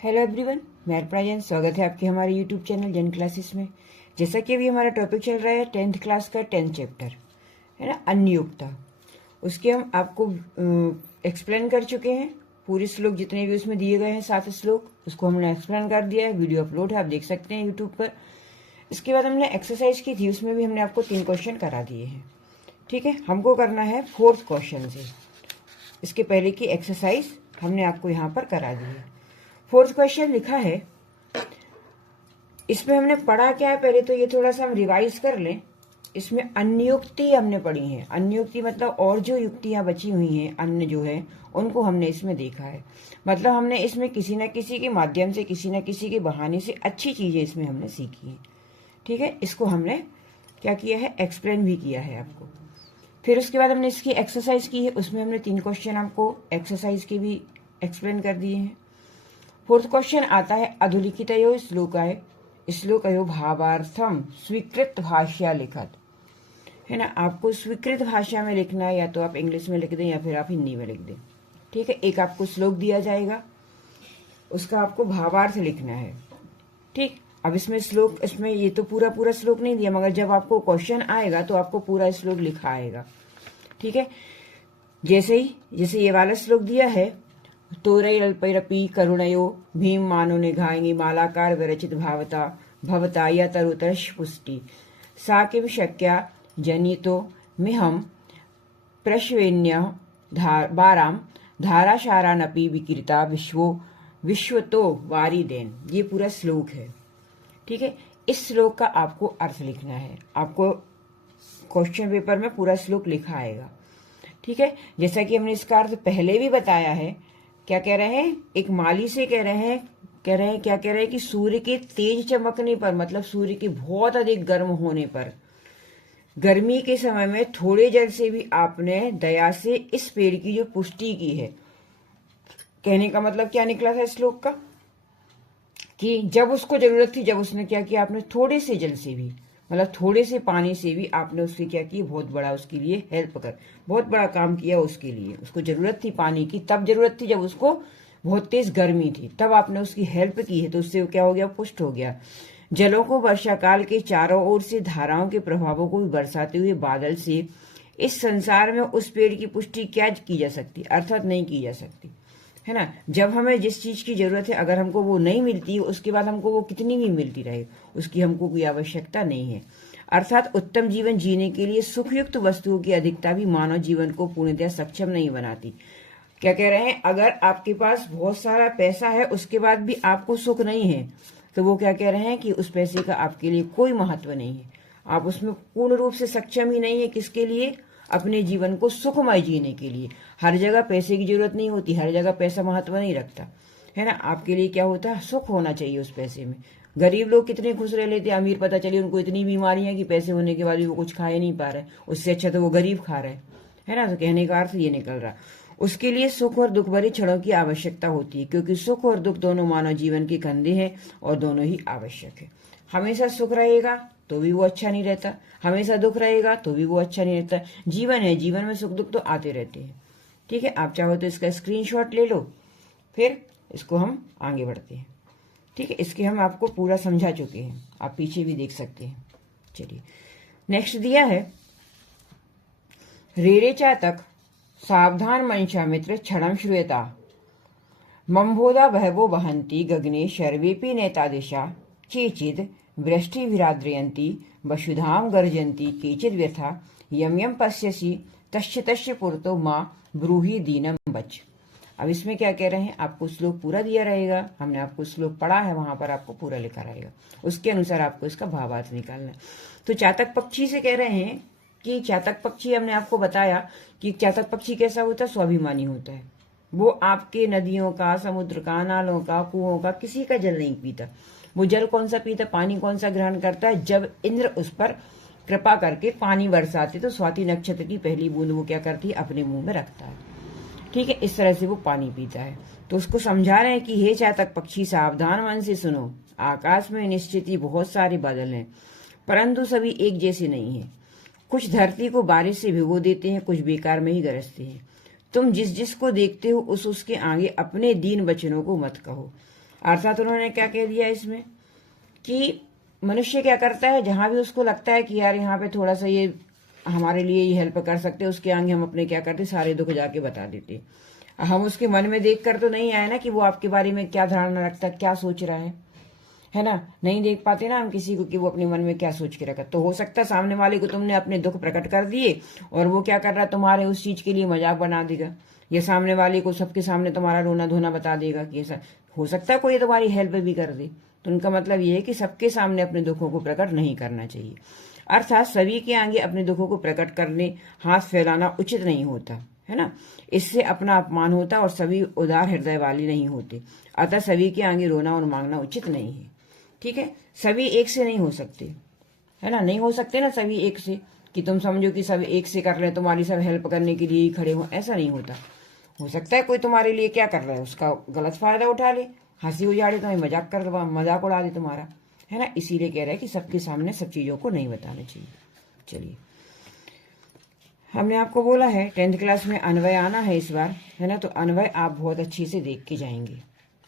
Hello everyone, मैं अर्पणा जैन। स्वागत है आपके हमारे यूट्यूब चैनल जैन क्लासेस में। जैसा कि अभी हमारा टॉपिक चल रहा है 10th क्लास का 10th चैप्टर है ना, अन्योक्ता। उसके हम आपको एक्सप्लेन कर चुके हैं। पूरे श्लोक जितने भी उसमें दिए गए हैं 7 श्लोक, उसको हमने एक्सप्लेन कर दिया है। वीडियो अपलोड है, आप देख सकते हैं यूट्यूब पर। इसके बाद हमने एक्सरसाइज की थी, उसमें भी हमने आपको 3 क्वेश्चन करा दिए हैं। ठीक है, हमको करना है 4th क्वेश्चन से। इसके पहले की एक्सरसाइज हमने आपको यहाँ पर करा दी है। 4th क्वेश्चन लिखा है, इसमें हमने पढ़ा क्या है पहले तो ये थोड़ा सा हम रिवाइज कर लें। इसमें अन्योक्ति हमने पढ़ी है। अन्योक्ति मतलब और जो युक्तियां बची हुई हैं अन्य जो है उनको हमने इसमें देखा है। मतलब हमने इसमें किसी न किसी के माध्यम से, किसी न किसी के बहाने से अच्छी चीजें इसमें हमने सीखी हैं। ठीक है, इसको हमने क्या किया है, एक्सप्लेन भी किया है आपको। फिर उसके बाद हमने इसकी एक्सरसाइज की है, उसमें हमने 3 क्वेश्चन आपको एक्सरसाइज के भी एक्सप्लेन कर दिए हैं। 4th क्वेश्चन आता है, अधोलिखितयो श्लोकयो भावार्थम स्वीकृत भाषा लिखत। है ना, आपको स्वीकृत भाषा में लिखना है, या तो आप इंग्लिश में लिख दें या फिर आप हिंदी में लिख दें। ठीक है, एक आपको श्लोक दिया जाएगा, उसका आपको भावार्थ लिखना है। ठीक, अब इसमें श्लोक, इसमें ये तो पूरा पूरा श्लोक नहीं दिया, मगर जब आपको क्वेश्चन आएगा तो आपको पूरा श्लोक लिखा आएगा। ठीक है, जैसे ये वाला श्लोक दिया है, तोरैरल्पैरपि करुणयो भीम मानो निघाएंगी मालाकार विरचित भावता भवता या तरुतरश पुष्टि सा किम शक्या जनितो मिहम प्रश्वेन्य बाराम धाराशारानपि विकृता विश्वतो वारिदेन। ये पूरा श्लोक है। ठीक है, इस श्लोक का आपको अर्थ लिखना है। आपको क्वेश्चन पेपर में पूरा श्लोक लिखा आएगा। ठीक है, जैसा कि हमने इसका अर्थ पहले भी बताया है। क्या कह रहे हैं, एक माली से कह रहे हैं क्या कह रहे हैं कि सूर्य के तेज चमकने पर, मतलब सूर्य के बहुत अधिक गर्म होने पर, गर्मी के समय में थोड़े जल से भी आपने दया से इस पेड़ की जो पुष्टि की है। कहने का मतलब क्या निकला था इस श्लोक का, कि जब उसको जरूरत थी, जब उसने क्या किया, आपने थोड़े से जल से भी, मतलब थोड़े से पानी से भी आपने उसकी क्या की, बहुत बड़ा उसके लिए हेल्प कर, बहुत बड़ा काम किया उसके लिए। उसको जरूरत थी पानी की, तब जरूरत थी जब उसको बहुत तेज गर्मी थी, तब आपने उसकी हेल्प की है, तो उससे क्या हो गया, पुष्ट हो गया। जलों को वर्षा काल के चारों ओर से धाराओं के प्रभावों को भी बरसाते हुए बादल से इस संसार में उस पेड़ की पुष्टि क्या की जा सकती, अर्थात नहीं की जा सकती। है ना, जब हमें जिस चीज की जरूरत है अगर हमको वो नहीं मिलती, उसके बाद हमको वो कितनी भी मिलती रहे, उसकी हमको कोई आवश्यकता नहीं है। अर्थात उत्तम जीवन जीने के लिए सुखयुक्त वस्तुओं की अधिकता भी मानव जीवन को पूर्णतः सक्षम नहीं बनाती। क्या कह रहे हैं, अगर आपके पास बहुत सारा पैसा है उसके बाद भी आपको सुख नहीं है, तो वो क्या कह रहे हैं कि उस पैसे का आपके लिए कोई महत्व नहीं है। आप उसमें पूर्ण रूप से सक्षम ही नहीं है। किसके लिए, अपने जीवन को सुखमय जीने के लिए। हर जगह पैसे की जरूरत नहीं होती, हर जगह पैसा महत्व नहीं रखता है ना। आपके लिए क्या होता है, सुख होना चाहिए उस पैसे में। गरीब लोग कितने खुश रह लेते हैं, अमीर पता चली उनको इतनी बीमारियां कि पैसे होने के बाद भी वो कुछ खा ही नहीं पा रहे, उससे अच्छा तो वो गरीब खा रहे है ना। तो कहने का अर्थ ये निकल रहा, उसके लिए सुख और दुख भरी क्षणों की आवश्यकता होती है, क्योंकि सुख और दुख दोनों मानव जीवन के कंधे हैं और दोनों ही आवश्यक है। हमेशा सुख रहेगा तो भी वो अच्छा नहीं रहता, हमेशा दुख रहेगा तो भी वो अच्छा नहीं रहता। जीवन है, जीवन में सुख दुख तो आते रहते हैं। ठीक है, आप चाहो तो इसका स्क्रीनशॉट ले लो, फिर इसको हम आगे बढ़ते हैं। ठीक है, इसके हम आपको पूरा समझा चुके हैं, आप पीछे भी देख सकते हैं। चलिए, नेक्स्ट दिया है, रेरे चातक सावधान मनीषा मित्र क्षणम श्रूयता मम्भोदा बहवो वहंती गगने शर्वेपि नेतादिशा केचिद वृष्टि विराद्रयन्ति वसुधाम गर्जन्ति केचिद व्यथा यम यम पश्यसि तस्य तस्य पुरतो माँ ब्रूहि दीनम बच। अब इसमें क्या कह रहे हैं, आपको श्लोक पूरा दिया रहेगा, हमने आपको श्लोक पढ़ा है, वहां पर आपको पूरा लिखा रहेगा, उसके अनुसार आपको इसका भावार्थ निकालना है। तो चातक पक्षी से कह रहे हैं कि चातक पक्षी, हमने आपको बताया कि चातक पक्षी कैसा होता है, स्वाभिमानी होता है। वो आपके नदियों का, समुद्र का, नालों का, कुओं का, किसी का जल नहीं पीता। वो जल कौन सा पीता, पानी कौन सा ग्रहण करता है, जब इंद्र उस पर कृपा करके पानी बरसाते तो स्वाति नक्षत्र की पहली बूंद वो क्या करती है, अपने मुंह में रखता है। ठीक है, इस तरह से वो पानी पीता है। तो उसको समझा रहे हैं कि हे चातक पक्षी, सावधान मन से सुनो, आकाश में निश्चित ही बहुत सारे बादल हैं, परंतु सभी एक जैसे नहीं है। कुछ धरती को बारिश से भिगो देते हैं, कुछ बेकार में ही गरजते हैं। तुम जिस जिस को देखते हो उसके आगे अपने दीन वचनों को मत कहो। अर्थात उन्होंने क्या कह दिया इसमें कि मनुष्य क्या करता है, जहां भी उसको लगता है कि यार यहाँ पे थोड़ा सा ये हमारे लिए ये हेल्प कर सकते, उसके आगे हम अपने क्या करते, सारे दुख जाके बता देते। हम उसके मन में देख कर तो नहीं आए ना कि वो आपके बारे में क्या धारणा रखता है, क्या सोच रहा है ना। नहीं देख पाते ना हम किसी को कि वो अपने मन में क्या सोच के रखा। तो हो सकता है सामने वाले को तुमने अपने दुख प्रकट कर दिए और वो क्या कर रहा है, तुम्हारे उस चीज के लिए मजाक बना देगा, या सामने वाले को सबके सामने तुम्हारा रोना धोना बता देगा कि ऐसा हो सकता है कोई तुम्हारी हेल्प भी कर दे। तो उनका मतलब ये है कि सबके सामने अपने दुखों को प्रकट नहीं करना चाहिए। अर्थात सभी के आगे अपने दुखों को प्रकट करने हाथ फैलाना उचित नहीं होता है ना। इससे अपना अपमान होता और सभी उदार हृदय वाले नहीं होते। अतः सभी के आगे रोना और मांगना उचित नहीं है। ठीक है, सभी एक से नहीं हो सकते है ना, नहीं हो सकते ना सभी एक से, कि तुम समझो कि सब एक से कर रहे, तुम्हारी सब हेल्प करने के लिए ही खड़े हो, ऐसा नहीं होता। हो सकता है कोई तुम्हारे लिए क्या कर रहा है उसका गलत फायदा उठा ले, हंसी उजाड़े, तुम्हें मजाक उड़ा दे तुम्हारा, है ना। इसीलिए कह रहा है कि सबके सामने सब चीजों को नहीं बताना चाहिए। चलिए, हमने आपको बोला है 10th क्लास में अन्वय आना है इस बार, है ना। तो अन्वय आप बहुत अच्छे से देख के जाएंगे।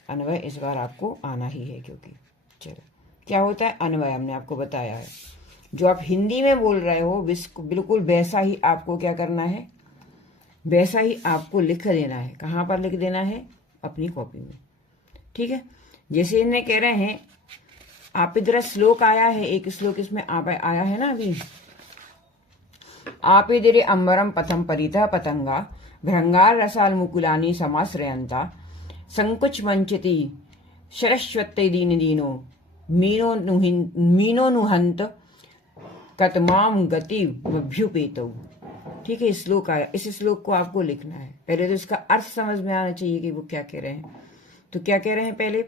अन्वय इस बार आपको आना ही है, क्योंकि चलो क्या होता है अन्वय हमने आपको बताया है। जो आप हिंदी में बोल रहे हो बिल्कुल वैसा ही आपको क्या करना है, वैसा ही आपको लिख देना है। कहाँ पर लिख देना है, अपनी कॉपी में। ठीक है, जैसे इन्हें कह रहे हैं, आप इधर श्लोक आया है, एक श्लोक इसमें आप आया है ना अभी, आप इधरे अम्बरम पथम परितः पतंगा भृंगार रसाल मुकुलानी समाश्रयंता संकुच वंचिति शरस्वते दीन दीनो मीनो नुहंत कतमाम गति वभ्युपेतौ। ठीक है, श्लोक आया, इस श्लोक को आपको लिखना है। पहले तो इसका अर्थ समझ में आना चाहिए कि वो क्या कह रहे हैं। तो क्या कह रहे हैं, पहले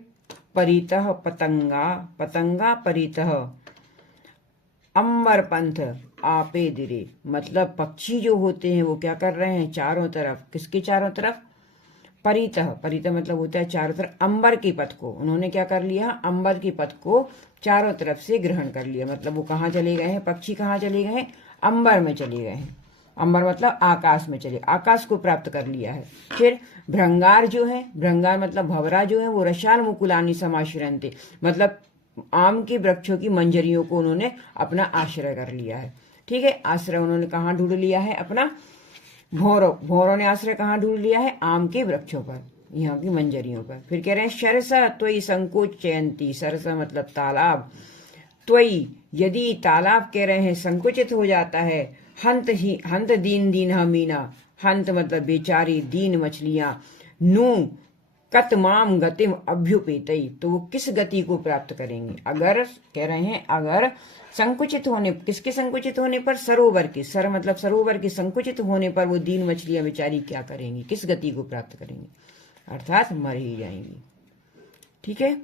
परितः पतंगा, पतंगा परितः अंबर पंथ आपे दिरे, मतलब पक्षी जो होते हैं वो क्या कर रहे हैं, चारों तरफ, किसके चारों तरफ, परितः, परितः मतलब होता है चारों तरफ, अंबर के पथ को उन्होंने क्या कर लिया, अंबर के पथ को चारों तरफ से ग्रहण कर लिया। मतलब वो कहाँ चले गए हैं, पक्षी कहाँ चले गए हैं, अंबर में चले गए हैं। अंबर मतलब आकाश में चले, आकाश को प्राप्त कर लिया है। फिर भृंगार जो है, भृंगार मतलब भंवरा जो है, वो रसाल मुकुलानी समाश्रयन्ते, मतलब आम के वृक्षों की मंजरियों को उन्होंने अपना आश्रय कर लिया है। ठीक है, आश्रय उन्होंने कहाँ ढूंढ लिया है, अपना भौरों ने आश्रय कहाँ ढूंढ लिया है, आम के वृक्षों पर, यहाँ की मंजरियों पर। फिर कह रहे हैं सरसा त्वयि संकोच चयंती, सरसा मतलब तालाब, त्वयि यदि तालाब कह रहे हैं संकुचित हो जाता है, हंत दीन दीन मीना, हंत मतलब बेचारी, दीन मछलियां, नु कतमाम गतिम अभ्युपेतई, तो वो किस गति को प्राप्त करेंगे। अगर कह रहे हैं अगर संकुचित होने, किसके संकुचित होने पर, सरोवर के, सर मतलब सरोवर के संकुचित होने पर वो दीन मछलियां बेचारी क्या करेंगी, किस गति को प्राप्त करेंगी, अर्थात मर ही जाएंगी। ठीक है,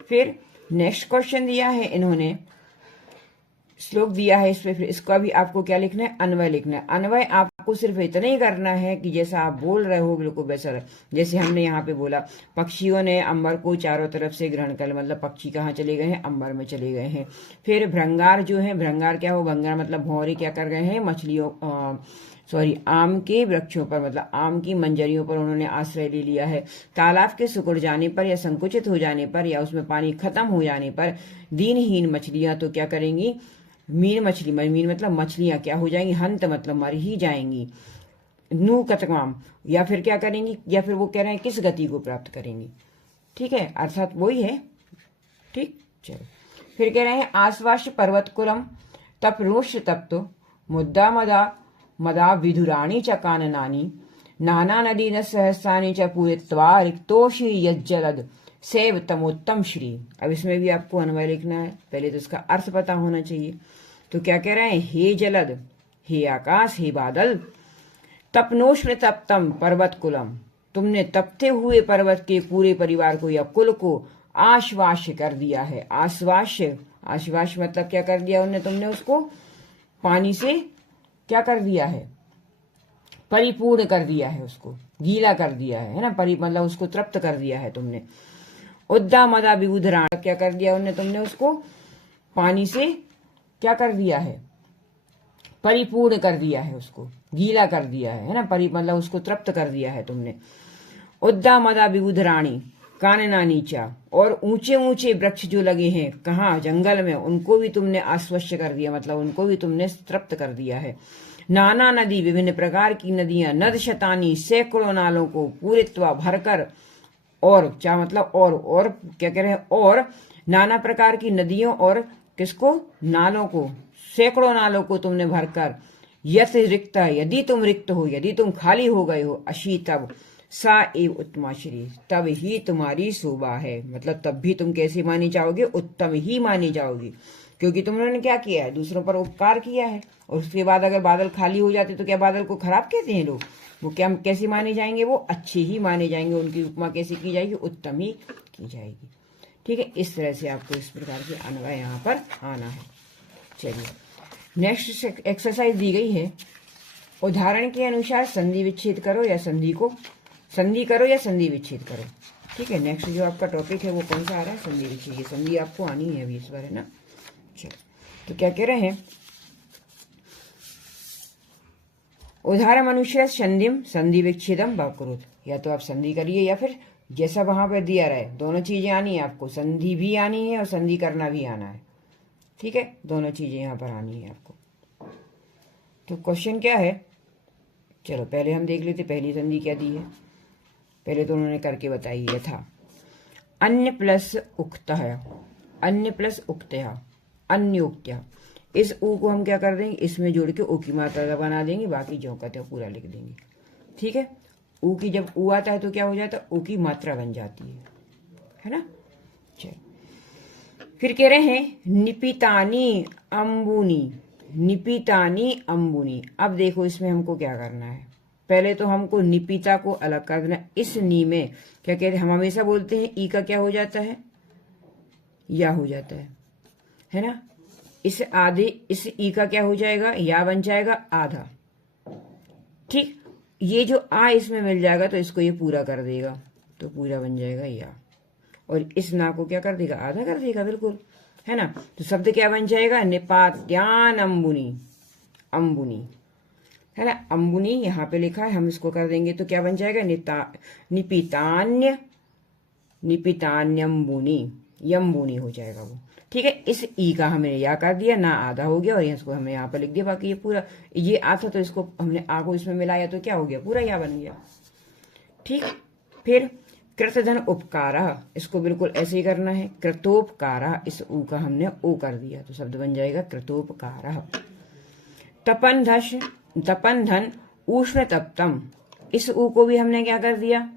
फिर नेक्स्ट क्वेश्चन दिया है इन्होंने, श्लोक दिया है इस पे, फिर इसका भी आपको क्या लिखना है, अन्वय लिखना है। अन्वय आपको सिर्फ इतना ही करना है कि जैसा आप बोल रहे हो बिल्कुल वैसा, जैसे हमने यहाँ पे बोला, पक्षियों ने अंबर को चारों तरफ से ग्रहण कर, मतलब पक्षी कहाँ चले गए हैं, अंबर में चले गए हैं। फिर भृंगार जो है, भृंगार क्या हो, भंगार मतलब भौरे क्या कर गए हैं, मछलियों आम के वृक्षों पर, मतलब आम की मंजरियों पर उन्होंने आश्रय ले लिया है। तालाब के सिकुड़ जाने पर या संकुचित हो जाने पर या उसमें पानी खत्म हो जाने पर दीनहीन मछलियां तो क्या करेंगी, मीन मछली, मीन मतलब मछलियां क्या हो जाएंगी, हंत मतलब मर ही जाएंगी, नू कतमाम, या फिर क्या करेंगी, या फिर वो कह रहे हैं किस गति को प्राप्त करेंगी। ठीक है, अर्थात वही है। ठीक, चलो फिर कह रहे हैं आश्वास पर्वत कुलम तप रोष तप्तो मुद्दा मदा मदा विधुराणी च काननानी नाना नदी न सहस्रानी च पूरित्वा रिक्तोषी यज्जलद सेव तमोत्तम श्री। अब इसमें भी आपको अन्वय लिखना है, पहले तो इसका अर्थ पता होना चाहिए। तो क्या कह रहे हैं, हे जलद, हे आकाश, हे बादल, तपनोष्ण तप्तम पर्वत कुलम, तुमने तपते हुए पर्वत के पूरे परिवार को या कुल को आश्वास कर दिया है। आश्वास, आश्वास मतलब क्या कर दिया उन्हें, तुमने उसको पानी से क्या कर दिया है, परिपूर्ण कर दिया है, उसको गीला कर दिया है ना, मतलब उसको तृप्त कर दिया है तुमने। उद्दा मदा विबुधराण, क्या कर दिया उन्हें, तुमने उसको पानी से क्या कर दिया है, परिपूर्ण कर दिया है, उसको गीला कर दिया है ना, मतलब उसको तृप्त कर दिया है तुमने। उद्दा मदा विबुधराणी, कानना नीचा, और ऊंचे ऊंचे वृक्ष जो लगे हैं कहाँ, जंगल में, उनको भी तुमने आश्वस्त कर दिया, मतलब उनको भी तुमने तृप्त कर दिया है। नाना नदी, विभिन्न प्रकार की नदियां, नद शतानी, सैकड़ों नालों को पूरित्वा भरकर, और क्या मतलब और क्या कह रहे हैं, और नाना प्रकार की नदियों और किसको, नालों को, सैकड़ों नालों को तुमने भरकर, यथ रिक्त, यदि तुम रिक्त हो, यदि तुम खाली हो गए हो, अशी तब, सा एव उत्तमा श्री, तब ही तुम्हारी शोभा है, मतलब तब भी तुम कैसी मानी जाओगे, उत्तम ही मानी जाओगी, क्योंकि तुमने क्या किया है, दूसरों पर उपकार किया है। और उसके बाद अगर बादल खाली हो जाते तो क्या बादल को खराब कहते हैं लोग, वो क्या कैसी माने जाएंगे, वो अच्छे ही माने जाएंगे, उनकी उपमा कैसी की जाएगी, उत्तम ही की जाएगी। ठीक है, इस तरह से आपको इस प्रकार के अन्वय यहाँ पर आना है। चलिए नेक्स्ट एक्सरसाइज दी गई है, उदाहरण के अनुसार संधि विच्छेद करो या संधि करो या संधि विच्छेद करो। ठीक है, नेक्स्ट जो आपका टॉपिक है वो कौन सा आ रहा है, संधि विच्छेद। ये संधि आपको आनी है अभी इस बार, है ना। चलो, तो क्या कह रहे हैं, उदाहरण मनुष्य संधिम संधि विच्छेदम बकुरुत, या तो आप संधि करिए या फिर जैसा वहां पर दिया रहे, दोनों चीजें आनी है आपको, संधि भी आनी है और संधि करना भी आना है। ठीक है, दोनों चीजें यहां पर आनी है आपको। तो क्वेश्चन क्या है, चलो पहले हम देख लेते पहली संधि क्या दी है, पहले तो उन्होंने करके बताई है था, अन्य प्लस उक्तः, अन्य प्लस उक्तः, अन्य उक्तः, इस ऊ को हम क्या कर देंगे, इसमें जोड़ के ऊ की मात्रा बना देंगे, बाकी जो कहते हैं पूरा लिख देंगे। ठीक है, ऊ की जब ऊ आता है तो क्या हो जाता है, ऊ की मात्रा बन जाती है ना। चलो फिर कह रहे हैं निपितानी अम्बुनी, निपितानी अम्बुनी। अब देखो इसमें हमको क्या करना है, पहले तो हमको निपिता को अलग कर देना। इस नी में क्या कहते हैं, हम हमेशा बोलते हैं ई का क्या हो जाता है, या हो जाता है ना। इस आधे, इस ई का क्या हो जाएगा, या बन जाएगा आधा। ठीक, ये जो आ इसमें मिल जाएगा तो इसको ये पूरा कर देगा, तो पूरा बन जाएगा या, और इस ना को क्या कर देगा, आधा कर देगा, बिल्कुल, है ना। तो शब्द क्या बन जाएगा, निपात्यान अम्बुनी, अम्बुनी, है ना। अम्बुनी यहाँ पे लिखा है, हम इसको कर देंगे तो क्या बन जाएगा, निपितान्य, निपितान्यम्बुनी, यम्बुनी हो जाएगा वो। ठीक है, इस ई का हमने या कर दिया, ना आधा हो गया, और इसको हमने यहाँ पर लिख दिया, बाकी ये पूरा ये आ था तो इसको हमने आ को इसमें मिलाया तो क्या हो गया, पूरा या बन गया। ठीक, फिर कृतधन उपकारा, इसको बिल्कुल ऐसे ही करना है, कृतोपकारा, इस ऊ का हमने ओ कर दिया तो शब्द बन जाएगा कृतोपकारा। तपन धश, तपन धन उष्ण तप्तम, इस ऊ को भी हमने क्या कर दिया,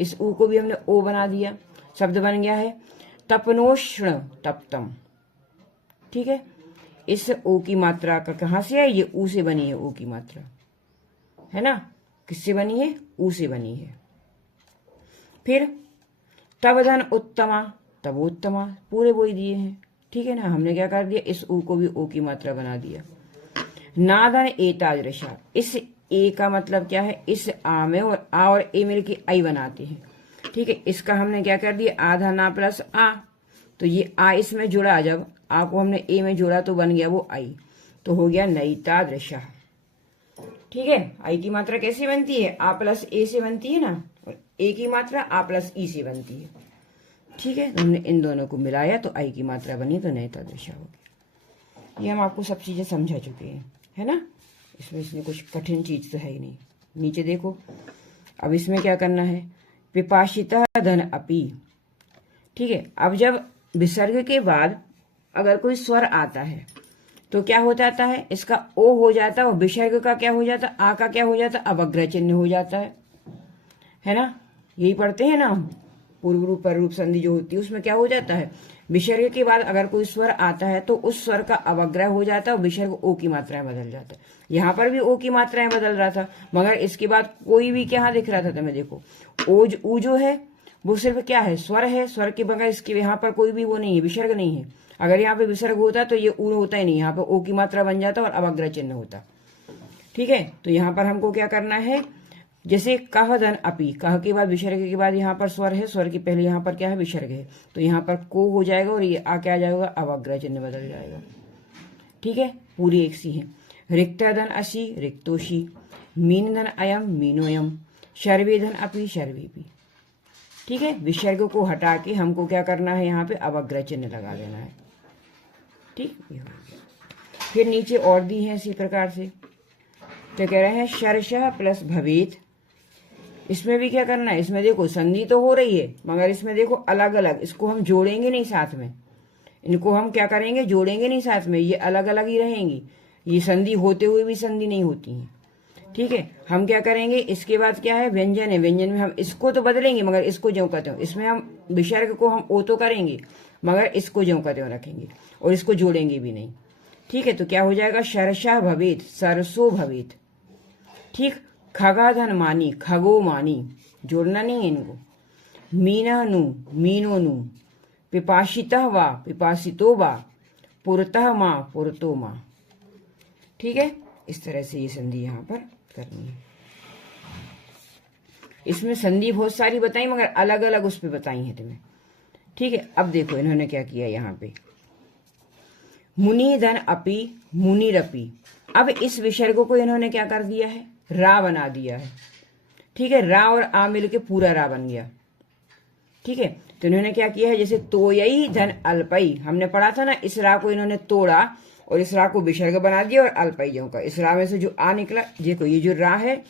इस ऊ को भी हमने ओ बना दिया, शब्द बन गया है तपनोष्ण तप्तम। ठीक है, इस ओ की मात्रा का कहां से है, ये ऊ से बनी है, ओ की मात्रा, है ना, किससे बनी है, ऊ से बनी है। फिर तवधन उत्तमा, तवोत्तमा, पूरे वो ही दिए हैं। ठीक है ना, हमने क्या कर दिया, इस ऊ को भी ओ की मात्रा बना दिया। नादन एतादृशा, इस ए का मतलब क्या है, इस आ में और आ और ए मिलके आई बनाते हैं। ठीक है, इसका हमने क्या कर दिया, आधा ना प्लस आ, तो ये आ इसमें जुड़ा, जब आ को हमने ए में जोड़ा तो बन गया वो आई, तो हो गया नैतादृशा। ठीक है, आई की मात्रा कैसे बनती है, आ प्लस ए से बनती है ना, और ए की मात्रा आ प्लस ई से बनती है। ठीक है, तो हमने इन दोनों को मिलाया तो आई की मात्रा बनी, तो नैतादृशा हो गया। ये हम आपको सब चीजें समझा चुके हैं, है ना, इसमें कुछ कठिन चीज तो है ही नहीं। नीचे देखो, अब इसमें क्या करना है, पिपाशिता धन अपी। ठीक है, अब जब विसर्ग के बाद अगर कोई स्वर आता है तो क्या हो जाता है, इसका ओ हो जाता है, और विसर्ग का क्या हो जाता है, आ का क्या हो जाता है, अवग्रह चिन्ह हो जाता है ना। यही पढ़ते हैं ना, पूर्व रूप पर रूप संधि जो होती है उसमें क्या हो जाता है, विसर्ग के बाद अगर कोई स्वर आता है तो उस स्वर का अवग्रह हो जाता है और विसर्ग ओ की मात्राएं बदल जाता है। यहाँ पर भी ओ की मात्राएं बदल रहा था, मगर इसके बाद कोई भी क्या दिख रहा था, तुम्हें देखो ऊ जो है वो सिर्फ क्या है, स्वर है, स्वर के बगैर इसके यहाँ पर कोई भी वो नहीं है, विसर्ग नहीं है। अगर यहाँ पे विसर्ग होता तो ये ऊ होता ही नहीं, यहाँ पे ओ की मात्रा बन जाता और अवग्रह चिन्ह होता। ठीक है, तो यहाँ पर हमको क्या करना है, जैसे कह धन अपी, कह के बाद विसर्ग के बाद यहाँ पर स्वर है, स्वर के पहले यहाँ पर क्या है, विसर्ग है, तो यहाँ पर को हो जाएगा और ये आ क्या आ जाएगा, अवग्रह चिन्ह बदल जाएगा। ठीक है, पूरी एक सी है। रिक्ता धन असी, रिक्तोषी, मीन धन अयम, मीनोयम, शर्वे धन अपी, शर्वेपी। ठीक है, विसर्ग को हटा के हमको क्या करना है, यहाँ पे अवग्रह चिन्ह लगा देना है। ठीक, ये हो गया। फिर नीचे और दी है इसी प्रकार से, तो कह रहे हैं शर्षः प्लस भवेत। इसमें भी क्या करना है, इसमें देखो संधि तो हो रही है, मगर इसमें देखो अलग अलग, इसको हम जोड़ेंगे नहीं साथ में, इनको हम क्या करेंगे, जोड़ेंगे नहीं साथ में, ये अलग अलग ही रहेंगी। ये संधि होते हुए भी संधि नहीं होती है। ठीक है, हम क्या करेंगे, इसके बाद क्या है, व्यंजन है। व्यंजन में हम इसको तो बदलेंगे, मगर इसको ज्यों का त्यों, इसमें हम विसर्ग को हम ओ तो करेंगे, मगर इसको ज्यों का त्यों रखेंगे और इसको जोड़ेंगे भी नहीं। ठीक है, तो क्या हो जाएगा, शर्षा भवेत, सरसो भवेत। ठीक, खगाधन मानी, खगो मानी, जोड़ना नहीं है इनको। मीना नु, मीनो नु, पिपाशितः वा, पिपासितो वा, पुरतः माँ, पुरतो माँ। ठीक है, इस तरह से ये संधि यहाँ पर करनी है। इसमें संधि बहुत सारी बताई, मगर अलग अलग उस पर बताई है तुम्हें। ठीक है, अब देखो इन्होंने क्या किया यहाँ पे, मुनि धन अपि, मुनिरपि। अब इस विसर्ग को इन्होंने क्या कर दिया है, रा बना दिया है। ठीक है, रा और आ मिलके पूरा रा बन गया। ठीक है, तो इन्होंने क्या किया है, जैसे तोयई धन अल्पई, हमने पढ़ा था ना, इस रा को इन्होंने तोड़ा और इस रा को विसर्ग बना दिया और अल्पई ज्यों का। इस रा में से जो आ निकला, देखो ये जो रा है,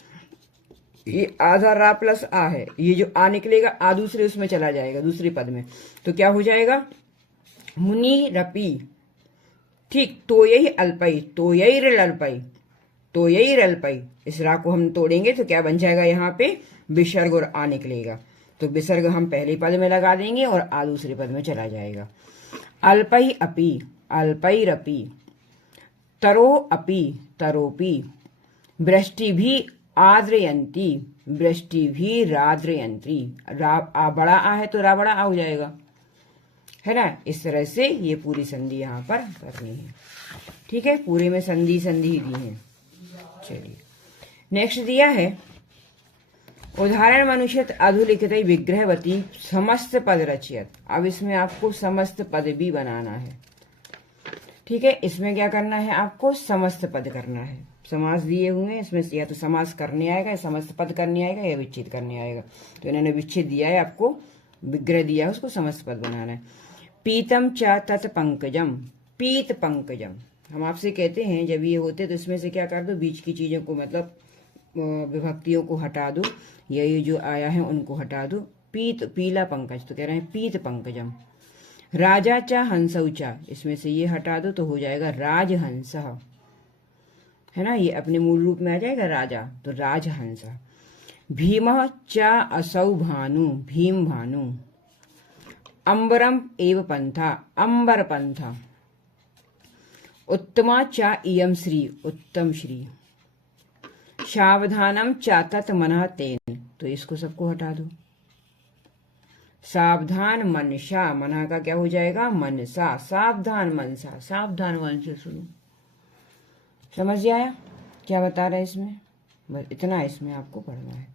ये आधा रा प्लस आ है, ये जो आ निकलेगा, आ दूसरे उसमें चला जाएगा, दूसरे पद में, तो क्या हो जाएगा, मुनि रपी। ठीक, तो यही अल्पई, तो यही रिल अल्पई, तो यही रल्पई। इस रा को हम तोड़ेंगे तो क्या बन जाएगा, यहाँ पे विसर्ग और आ निकलेगा, तो विसर्ग हम पहले पद में लगा देंगे और आ दूसरे पद में चला जाएगा। अल्पई अपि, अल्पई रपि, तरो अपि, तरोपि, वृष्टि भी आद्रयंती, वृष्टि भी राद्रयंती। आ बड़ा आ है तो रा बड़ा आ हो जाएगा, है ना। इस तरह से ये पूरी संधि यहाँ पर करनी है। ठीक है, पूरे में संधि संधि दी है। चलिए नेक्स्ट दिया है, उदाहरण मनुष्यत अधुलिखित विग्रहवती समस्त पद रचियत। अब इसमें आपको समस्त पद भी बनाना है। ठीक है, इसमें क्या करना है, आपको समस्त पद करना है। समास दिए हुए हैं, इसमें या तो समास करने आएगा, या समस्त पद करने आएगा, या विच्छेद करने आएगा। तो इन्होंने विच्छेद दिया है, आपको विग्रह दिया है, उसको समस्त पद बनाना है। पीतम च तत् पंकजम, पीत पंकजम। हम आपसे कहते हैं जब ये होते तो इसमें से क्या कर दो, बीच की चीजों को, मतलब विभक्तियों को हटा दो, ये जो आया है उनको हटा दो। पीत, पीला पंकज, तो कह रहे हैं पीत पंकजम। राजा चा हंसौ चा, इसमें से ये हटा दो तो हो जाएगा राजहंस, है ना, ये अपने मूल रूप में आ जाएगा राजा, तो राजहंस। भीम चा असौ भानु, भीम भानु। अंबरम एव पंथा, अंबर पंथा। उत्तमा चा इयम श्री, उत्तम श्री। सावधानम चा तत् मनः तेन, तो इसको सबको हटा दो। सावधान मनसा, मना का क्या हो जाएगा, मनसा। सावधान मनसा, सावधान मन से सुनो। समझ आया क्या बता रहे हैं इसमें, बस इतना इसमें आपको पढ़ना है।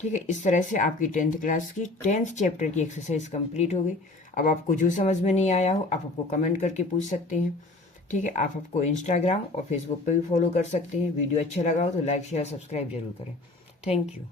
ठीक है, इस तरह से आपकी 10th क्लास की 10th चैप्टर की एक्सरसाइज कंप्लीट हो गई। अब आपको जो समझ में नहीं आया हो आप आपको कमेंट करके पूछ सकते हैं। ठीक है, आप आपको इंस्टाग्राम और फेसबुक पे भी फॉलो कर सकते हैं। वीडियो अच्छा लगा हो तो लाइक शेयर सब्सक्राइब जरूर करें। Thank you.